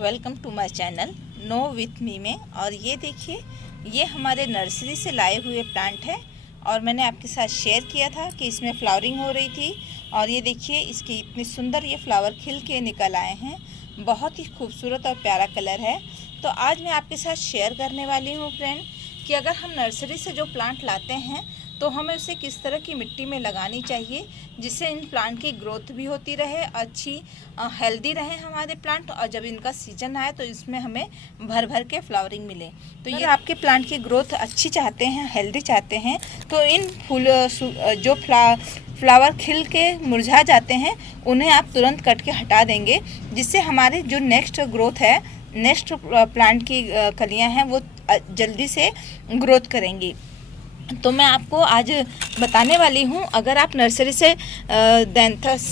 Welcome to my channel know with me में। और ये देखिए, ये हमारे नर्सरी से लाए हुए प्लांट है और मैंने आपके साथ शेयर किया था कि इसमें फ्लावरिंग हो रही थी। और ये देखिए, इसके इतनी सुंदर ये फ्लावर खिल के निकल आए हैं। बहुत ही खूबसूरत और प्यारा कलर है। तो आज मैं आपके साथ शेयर करने वाली हूँ फ्रेंड कि अगर हम नर्सरी से जो प्लांट लाते हैं तो हमें उसे किस तरह की मिट्टी में लगानी चाहिए जिससे इन प्लांट की ग्रोथ भी होती रहे, अच्छी हेल्दी रहे हमारे प्लांट, और जब इनका सीजन आए तो इसमें हमें भर भर के फ्लावरिंग मिले। तो ये आपके प्लांट की ग्रोथ अच्छी चाहते हैं, हेल्दी चाहते हैं, तो इन फूल जो फ्लावर खिल के मुरझा जाते हैं उन्हें आप तुरंत कट के हटा देंगे, जिससे हमारे जो नेक्स्ट ग्रोथ है, नेक्स्ट प्लांट की कलियाँ हैं वो जल्दी से ग्रोथ करेंगी। तो मैं आपको आज बताने वाली हूँ, अगर आप नर्सरी से दैंथस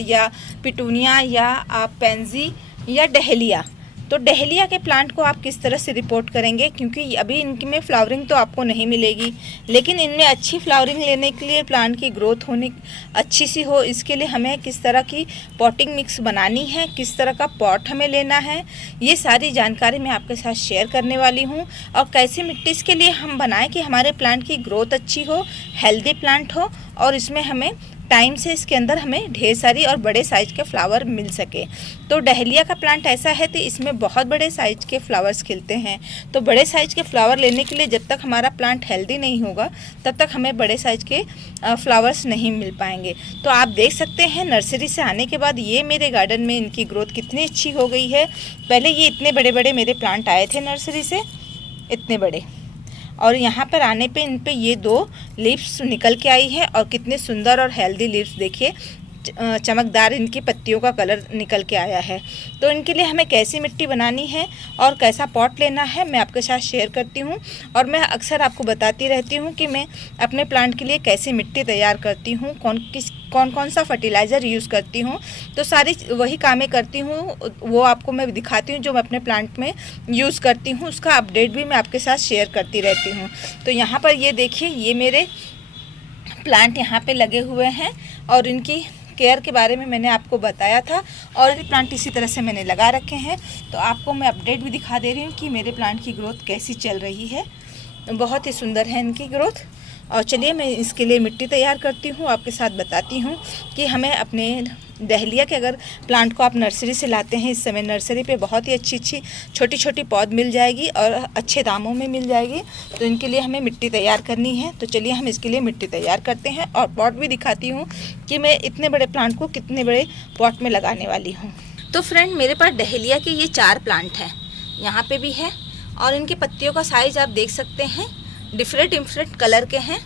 या पिटूनिया या आप पेंजी या डहेलिया, तो डहेलिया के प्लांट को आप किस तरह से रिपोर्ट करेंगे, क्योंकि अभी इनमें फ्लावरिंग तो आपको नहीं मिलेगी, लेकिन इनमें अच्छी फ्लावरिंग लेने के लिए, प्लांट की ग्रोथ होने अच्छी सी हो, इसके लिए हमें किस तरह की पॉटिंग मिक्स बनानी है, किस तरह का पॉट हमें लेना है, ये सारी जानकारी मैं आपके साथ शेयर करने वाली हूँ। और कैसी मिट्टी इसके लिए हम बनाएं कि हमारे प्लांट की ग्रोथ अच्छी हो, हेल्दी प्लांट हो और इसमें हमें टाइम से इसके अंदर हमें ढेर सारी और बड़े साइज के फ्लावर मिल सके। तो डहेलिया का प्लांट ऐसा है कि इसमें बहुत बड़े साइज के फ्लावर्स खिलते हैं। तो बड़े साइज के फ्लावर लेने के लिए जब तक हमारा प्लांट हेल्दी नहीं होगा तब तक हमें बड़े साइज के फ्लावर्स नहीं मिल पाएंगे। तो आप देख सकते हैं नर्सरी से आने के बाद ये मेरे गार्डन में इनकी ग्रोथ कितनी अच्छी हो गई है। पहले ये इतने बड़े बड़े मेरे प्लांट आए थे नर्सरी से, इतने बड़े, और यहाँ पर आने पे इन पे ये 2 लीव्स निकल के आई है और कितने सुंदर और हेल्दी लीव्स देखिए, चमकदार इनकी पत्तियों का कलर निकल के आया है। तो इनके लिए हमें कैसी मिट्टी बनानी है और कैसा पॉट लेना है मैं आपके साथ शेयर करती हूँ। और मैं अक्सर आपको बताती रहती हूँ कि मैं अपने प्लांट के लिए कैसी मिट्टी तैयार करती हूँ, कौन सा फर्टिलाइज़र यूज़ करती हूँ। तो सारी वही कामें करती हूँ, वो आपको मैं दिखाती हूँ जो मैं अपने प्लांट में यूज़ करती हूँ, उसका अपडेट भी मैं आपके साथ शेयर करती रहती हूँ। तो यहाँ पर ये देखिए, ये मेरे प्लांट यहाँ पे लगे हुए हैं और इनकी केयर के बारे में मैंने आपको बताया था, और ये प्लांट इसी तरह से मैंने लगा रखे हैं। तो आपको मैं अपडेट भी दिखा दे रही हूँ कि मेरे प्लांट की ग्रोथ कैसी चल रही है। बहुत ही सुंदर है इनकी ग्रोथ। और चलिए मैं इसके लिए मिट्टी तैयार करती हूँ, आपके साथ बताती हूँ कि हमें अपने डहेलिया के अगर प्लांट को आप नर्सरी से लाते हैं, इस समय नर्सरी पे बहुत ही अच्छी छोटी छोटी पौध मिल जाएगी और अच्छे दामों में मिल जाएगी। तो इनके लिए हमें मिट्टी तैयार करनी है। तो चलिए हम इसके लिए मिट्टी तैयार करते हैं और पॉट भी दिखाती हूँ कि मैं इतने बड़े प्लांट को कितने बड़े पॉट में लगाने वाली हूँ। तो फ्रेंड, मेरे पास डहेलिया के ये 4 प्लांट हैं, यहाँ पर भी है, और इनकी पत्तियों का साइज़ आप देख सकते हैं, डिफरेंट कलर के हैं,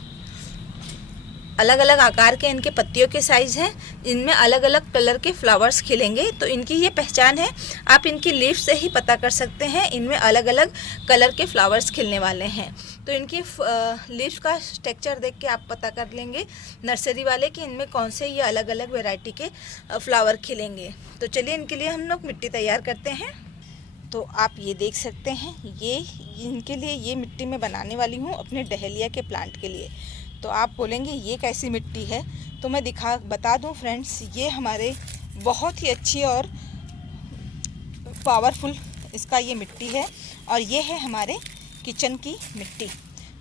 अलग अलग आकार के इनके पत्तियों के साइज़ हैं, इनमें अलग अलग कलर के फ्लावर्स खिलेंगे। तो इनकी ये पहचान है, आप इनकी लीफ से ही पता कर सकते हैं, इनमें अलग अलग कलर के फ्लावर्स खिलने वाले हैं। तो इनकी लीफ का टेक्सचर देख के आप पता कर लेंगे नर्सरी वाले कि इनमें कौन से ये अलग अलग वैरायटी के फ्लावर खिलेंगे। तो चलिए इनके लिए हम लोग मिट्टी तैयार करते हैं। तो आप ये देख सकते हैं, ये इनके लिए ये मिट्टी मैं बनाने वाली हूँ अपने डहेलिया के प्लांट के लिए। तो आप बोलेंगे ये कैसी मिट्टी है, तो मैं बता दूं फ्रेंड्स, ये हमारे बहुत ही अच्छी और पावरफुल इसका ये मिट्टी है, और ये है हमारे किचन की मिट्टी।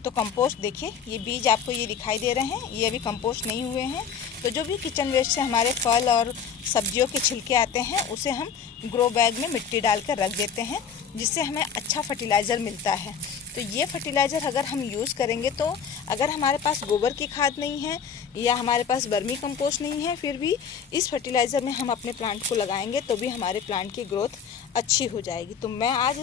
तो कंपोस्ट देखिए, ये बीज आपको ये दिखाई दे रहे हैं, ये अभी कंपोस्ट नहीं हुए हैं। तो जो भी किचन वेस्ट से हमारे फल और सब्जियों के छिलके आते हैं उसे हम ग्रो बैग में मिट्टी डालकर रख देते हैं, जिससे हमें अच्छा फर्टिलाइज़र मिलता है। तो ये फर्टिलाइज़र अगर हम यूज़ करेंगे, तो अगर हमारे पास गोबर की खाद नहीं है या हमारे पास वर्मी कंपोस्ट नहीं है, फिर भी इस फर्टिलाइज़र में हम अपने प्लांट को लगाएंगे तो भी हमारे प्लांट की ग्रोथ अच्छी हो जाएगी। तो मैं आज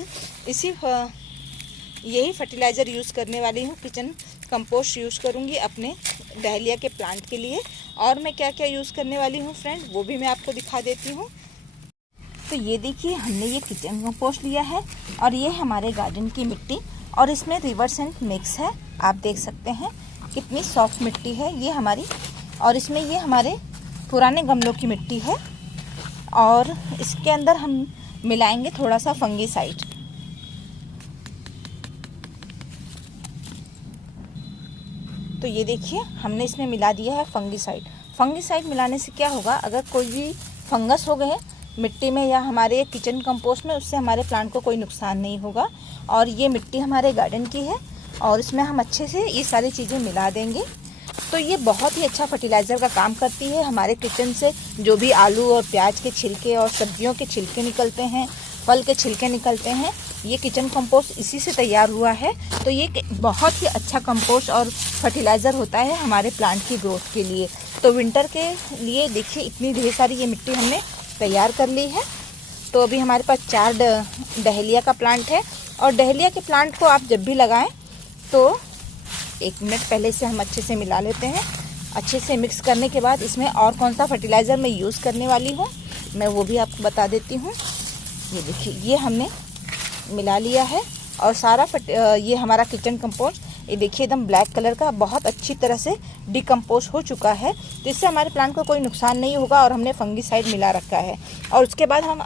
यही फर्टिलाइज़र यूज़ करने वाली हूँ, किचन कंपोस्ट यूज़ करूँगी अपने डहेलिया के प्लांट के लिए। और मैं क्या क्या यूज़ करने वाली हूँ फ्रेंड, वो भी मैं आपको दिखा देती हूँ। तो ये देखिए, हमने ये किचन कंपोस्ट लिया है और ये हमारे गार्डन की मिट्टी, और इसमें रिवर्स एंड मिक्स है। आप देख सकते हैं कितनी सॉफ्ट मिट्टी है ये हमारी, और इसमें ये हमारे पुराने गमलों की मिट्टी है, और इसके अंदर हम मिलाएंगे थोड़ा सा फंगीसाइड। तो ये देखिए, हमने इसमें मिला दिया है फंगीसाइड। फंगीसाइड मिलाने से क्या होगा, अगर कोई भी फंगस हो गए मिट्टी में या हमारे किचन कंपोस्ट में, उससे हमारे प्लांट को कोई नुकसान नहीं होगा। और ये मिट्टी हमारे गार्डन की है और इसमें हम अच्छे से ये सारी चीज़ें मिला देंगे। तो ये बहुत ही अच्छा फर्टिलाइज़र का काम करती है। हमारे किचन से जो भी आलू और प्याज के छिलके और सब्जियों के छिलके निकलते हैं, फल के छिलके निकलते हैं, ये किचन कंपोस्ट इसी से तैयार हुआ है। तो ये बहुत ही अच्छा कंपोस्ट और फर्टिलाइज़र होता है हमारे प्लांट की ग्रोथ के लिए। तो विंटर के लिए देखिए इतनी ढेर सारी ये मिट्टी हमने तैयार कर ली है। तो अभी हमारे पास 4 डहेलिया का प्लांट है। और डहेलिया के प्लांट को आप जब भी लगाएं तो 1 मिनट पहले से हम अच्छे से मिला लेते हैं। अच्छे से मिक्स करने के बाद इसमें और कौन सा फर्टिलाइज़र मैं यूज़ करने वाली हूँ मैं वो भी आपको बता देती हूँ। ये देखिए ये हमने मिला लिया है और सारा ये हमारा किचन कंपोस्ट ये देखिए एकदम ब्लैक कलर का बहुत अच्छी तरह से डिकम्पोज हो चुका है। तो इससे हमारे प्लांट को कोई नुकसान नहीं होगा और हमने फंगीसाइड मिला रखा है। और उसके बाद हम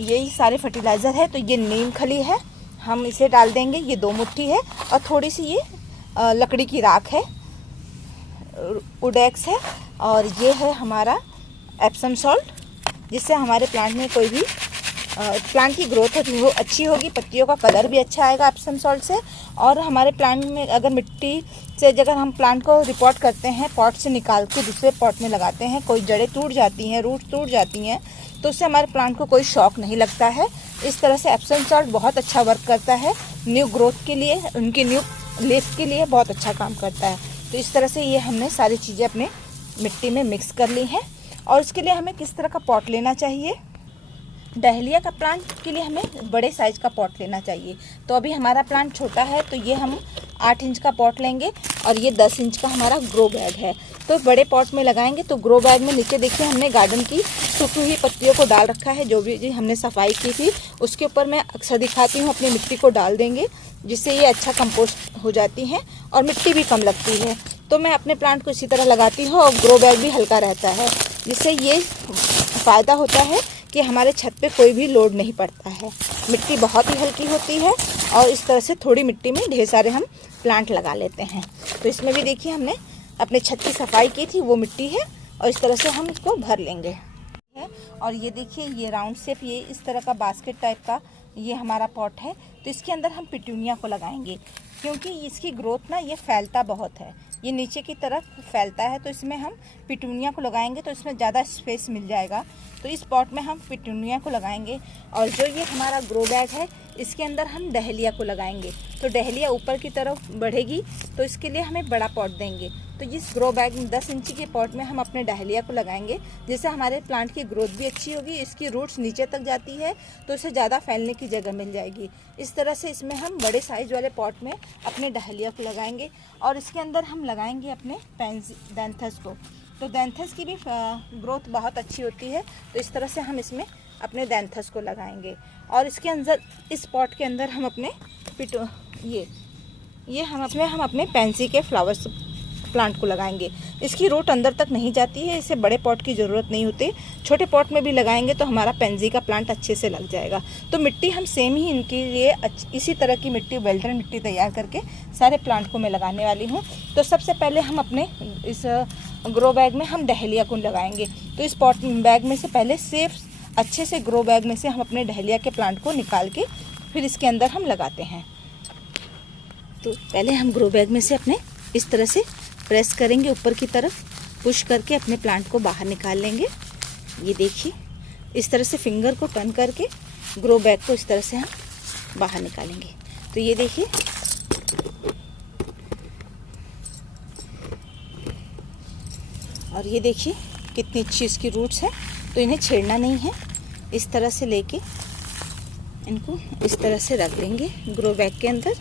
यही सारे फर्टिलाइज़र है। तो ये नीम खली है, हम इसे डाल देंगे, ये 2 मुट्ठी है। और थोड़ी सी ये लकड़ी की राख है, वुडेक्स है। और ये है हमारा एप्सम सॉल्ट, जिससे हमारे प्लांट में कोई भी प्लांट की ग्रोथ वो अच्छी होगी, पत्तियों का कलर भी अच्छा आएगा एप्सम सॉल्ट से। और हमारे प्लांट में अगर मिट्टी से अगर हम प्लांट को रिपोर्ट करते हैं, पॉट से निकाल के दूसरे पॉट में लगाते हैं, कोई जड़ें टूट जाती हैं, रूट टूट जाती हैं, तो उससे हमारे प्लांट को कोई शॉक नहीं लगता है। इस तरह से एप्सम सॉल्ट बहुत अच्छा वर्क करता है न्यू ग्रोथ के लिए, उनकी न्यू लीफ के लिए बहुत अच्छा काम करता है। तो इस तरह से ये हमने सारी चीज़ें अपने मिट्टी में मिक्स कर ली हैं। और उसके लिए हमें किस तरह का पॉट लेना चाहिए, डहेलिया का प्लांट के लिए हमें बड़े साइज़ का पॉट लेना चाहिए। तो अभी हमारा प्लांट छोटा है तो ये हम 8 इंच का पॉट लेंगे और ये 10 इंच का हमारा ग्रो बैग है। तो बड़े पॉट में लगाएंगे। तो ग्रो बैग में नीचे देखिए हमने गार्डन की सूखी हुई पत्तियों को डाल रखा है, जो भी हमने सफाई की थी उसके ऊपर मैं अक्सर दिखाती हूँ अपनी मिट्टी को डाल देंगे, जिससे ये अच्छा कंपोस्ट हो जाती हैं और मिट्टी भी कम लगती है। तो मैं अपने प्लांट को इसी तरह लगाती हूँ और ग्रो बैग भी हल्का रहता है, जिससे ये फ़ायदा होता है कि हमारे छत पे कोई भी लोड नहीं पड़ता है। मिट्टी बहुत ही हल्की होती है और इस तरह से थोड़ी मिट्टी में ढेर सारे हम प्लांट लगा लेते हैं। तो इसमें भी देखिए हमने अपने छत की सफाई की थी, वो मिट्टी है और इस तरह से हम इसको भर लेंगे। और ये देखिए ये राउंड शेप, ये इस तरह का बास्केट टाइप का ये हमारा पॉट है। तो इसके अंदर हम पिटूनिया को लगाएंगे, क्योंकि इसकी ग्रोथ ना ये फैलता बहुत है, ये नीचे की तरफ फैलता है। तो इसमें हम पिटूनिया को लगाएंगे तो इसमें ज़्यादा स्पेस मिल जाएगा। तो इस पॉट में हम पिटूनिया को लगाएंगे। और जो ये हमारा ग्रो बैग है इसके अंदर हम डहेलिया को लगाएंगे। तो डहेलिया ऊपर की तरफ बढ़ेगी, तो इसके लिए हमें बड़ा पॉट देंगे। तो इस ग्रो बैग में 10 इंची के पॉट में हम अपने डहेलिया को लगाएंगे, जिससे हमारे प्लांट की ग्रोथ भी अच्छी होगी। इसकी रूट्स नीचे तक जाती है तो इसे ज़्यादा फैलने की जगह मिल जाएगी। इस तरह से इसमें हम बड़े साइज़ वाले पॉट में अपने डहेलिया को लगाएंगे। और इसके अंदर हम लगाएंगे अपने दैंथस को। तो दैंथस की भी ग्रोथ बहुत अच्छी होती है। तो इस तरह से हम इसमें अपने दैंथस को लगाएंगे। और इसके अंदर इस पॉट के अंदर हम अपने हम अपने पेंसी के फ्लावर्स प्लांट को लगाएंगे। इसकी रूट अंदर तक नहीं जाती है, इसे बड़े पॉट की ज़रूरत नहीं होती। छोटे पॉट में भी लगाएंगे तो हमारा पेंसी का प्लांट अच्छे से लग जाएगा। तो मिट्टी हम सेम ही इनके लिए इसी तरह की मिट्टी, वेल्डर मिट्टी तैयार करके सारे प्लांट को मैं लगाने वाली हूँ। तो सबसे पहले हम अपने इस ग्रो बैग में हम डहेलिया को लगाएंगे। तो इस पॉट बैग में से पहले सेफ अच्छे से ग्रो बैग में से हम अपने डहेलिया के प्लांट को निकाल के फिर इसके अंदर हम लगाते हैं। तो पहले हम ग्रो बैग में से अपने इस तरह से प्रेस करेंगे, ऊपर की तरफ पुश करके अपने प्लांट को बाहर निकाल लेंगे। ये देखिए इस तरह से फिंगर को टर्न करके ग्रो बैग को इस तरह से हम बाहर निकालेंगे। तो ये देखिए और ये देखिए कितनी अच्छी इसकी रूट्स है। तो इन्हें छेड़ना नहीं है, इस तरह से लेके इनको इस तरह से रख देंगे ग्रो बैग के अंदर।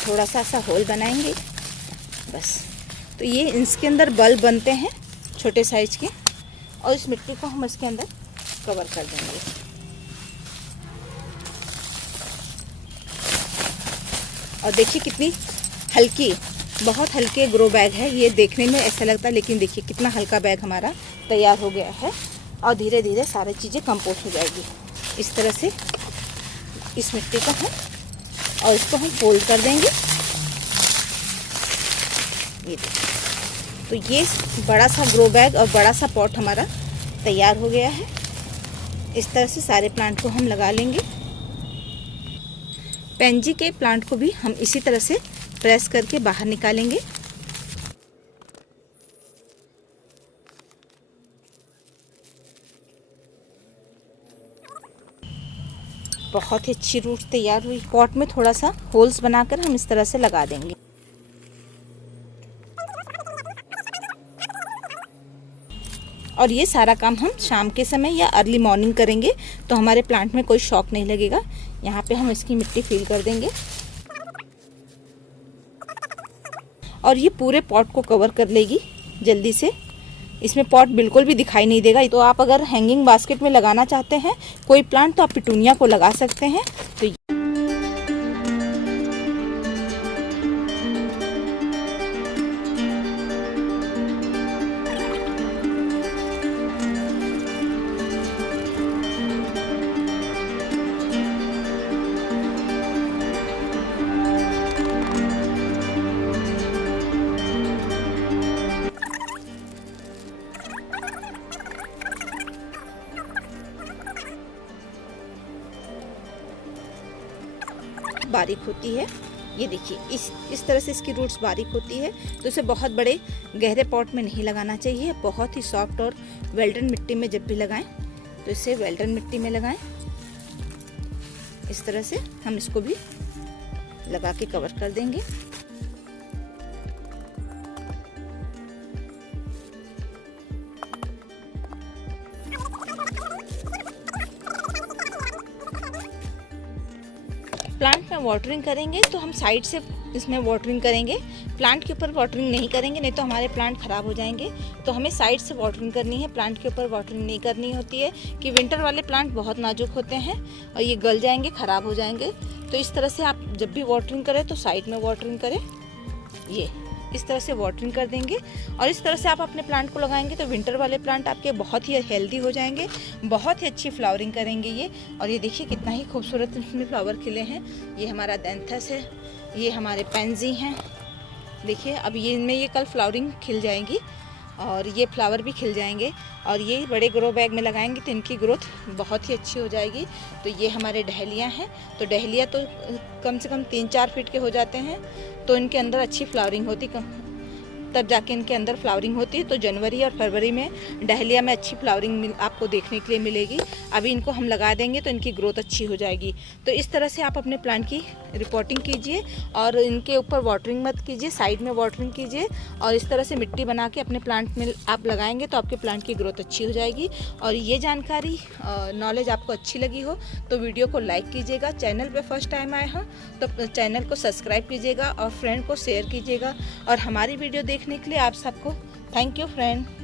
थोड़ा सा ऐसा होल बनाएंगे बस। तो ये इसके अंदर बल्ब बनते हैं छोटे साइज के, और इस मिट्टी को हम इसके अंदर कवर कर देंगे। और देखिए कितनी हल्की, बहुत हल्के ग्रो बैग है। ये देखने में ऐसा लगता है, लेकिन देखिए कितना हल्का बैग हमारा तैयार हो गया है। और धीरे धीरे सारी चीज़ें कंपोस्ट हो जाएगी। इस तरह से इस मिट्टी को हम और इसको हम फोल्ड कर देंगे। ये तो ये बड़ा सा ग्रो बैग और बड़ा सा पॉट हमारा तैयार हो गया है। इस तरह से सारे प्लांट को हम लगा लेंगे। पेंजी के प्लांट को भी हम इसी तरह से प्रेस करके बाहर निकालेंगे। बहुत ही अच्छी रूट तैयार हुई। पॉट में थोड़ा सा होल्स बनाकर हम इस तरह से लगा देंगे। और ये सारा काम हम शाम के समय या अर्ली मॉर्निंग करेंगे, तो हमारे प्लांट में कोई शॉक नहीं लगेगा। यहाँ पे हम इसकी मिट्टी फिल कर देंगे और ये पूरे पॉट को कवर कर लेगी जल्दी से। इसमें पॉट बिल्कुल भी दिखाई नहीं देगा। तो आप अगर हैंगिंग बास्केट में लगाना चाहते हैं कोई प्लांट, तो आप पिटूनिया को लगा सकते हैं। तो बारीक होती है, ये देखिए इस तरह से इसकी रूट्स बारीक होती है। तो इसे बहुत बड़े गहरे पॉट में नहीं लगाना चाहिए। बहुत ही सॉफ्ट और वेल्डन मिट्टी में जब भी लगाएं तो इसे वेल्डन मिट्टी में लगाएं। इस तरह से हम इसको भी लगा के कवर कर देंगे। प्लांट में वाटरिंग करेंगे तो हम साइड से इसमें वाटरिंग करेंगे, प्लांट के ऊपर वाटरिंग नहीं करेंगे, नहीं तो हमारे प्लांट ख़राब हो जाएंगे। तो हमें साइड से वाटरिंग करनी है, प्लांट के ऊपर वाटरिंग नहीं करनी होती है कि विंटर वाले प्लांट बहुत नाजुक होते हैं और ये गल जाएंगे, ख़राब हो जाएंगे। तो इस तरह से आप जब भी वाटरिंग करें तो साइड में वाटरिंग करें। ये इस तरह से वाटरिंग कर देंगे और इस तरह से आप अपने प्लांट को लगाएंगे तो विंटर वाले प्लांट आपके बहुत ही हेल्दी हो जाएंगे, बहुत ही अच्छी फ्लावरिंग करेंगे ये। और ये देखिए कितना ही खूबसूरत इसमें फ्लावर खिले हैं। ये हमारा एंथस है, ये हमारे पेंजी हैं। देखिए अब ये इनमें ये कल फ्लावरिंग खिल जाएंगी और ये फ्लावर भी खिल जाएंगे और ये बड़े ग्रो बैग में लगाएंगे तो इनकी ग्रोथ बहुत ही अच्छी हो जाएगी। तो ये हमारे डहलिया हैं, तो डहलिया तो कम से कम 3-4 फीट के हो जाते हैं, तो इनके अंदर अच्छी फ्लावरिंग होती, तब जाके इनके अंदर फ्लावरिंग होती है। तो जनवरी और फरवरी में डहलिया में अच्छी फ्लावरिंग आपको देखने के लिए मिलेगी। अभी इनको हम लगा देंगे तो इनकी ग्रोथ अच्छी हो जाएगी। तो इस तरह से आप अपने प्लांट की रिपोर्टिंग कीजिए और इनके ऊपर वाटरिंग मत कीजिए, साइड में वाटरिंग कीजिए और इस तरह से मिट्टी बना के अपने प्लांट में आप लगाएंगे तो आपके प्लांट की ग्रोथ अच्छी हो जाएगी। और ये जानकारी नॉलेज आपको अच्छी लगी हो तो वीडियो को लाइक कीजिएगा। चैनल पे फर्स्ट टाइम आए हो तो चैनल को सब्सक्राइब कीजिएगा और फ्रेंड को शेयर कीजिएगा। और हमारी वीडियो देखने के लिए आप सबको थैंक यू फ्रेंड।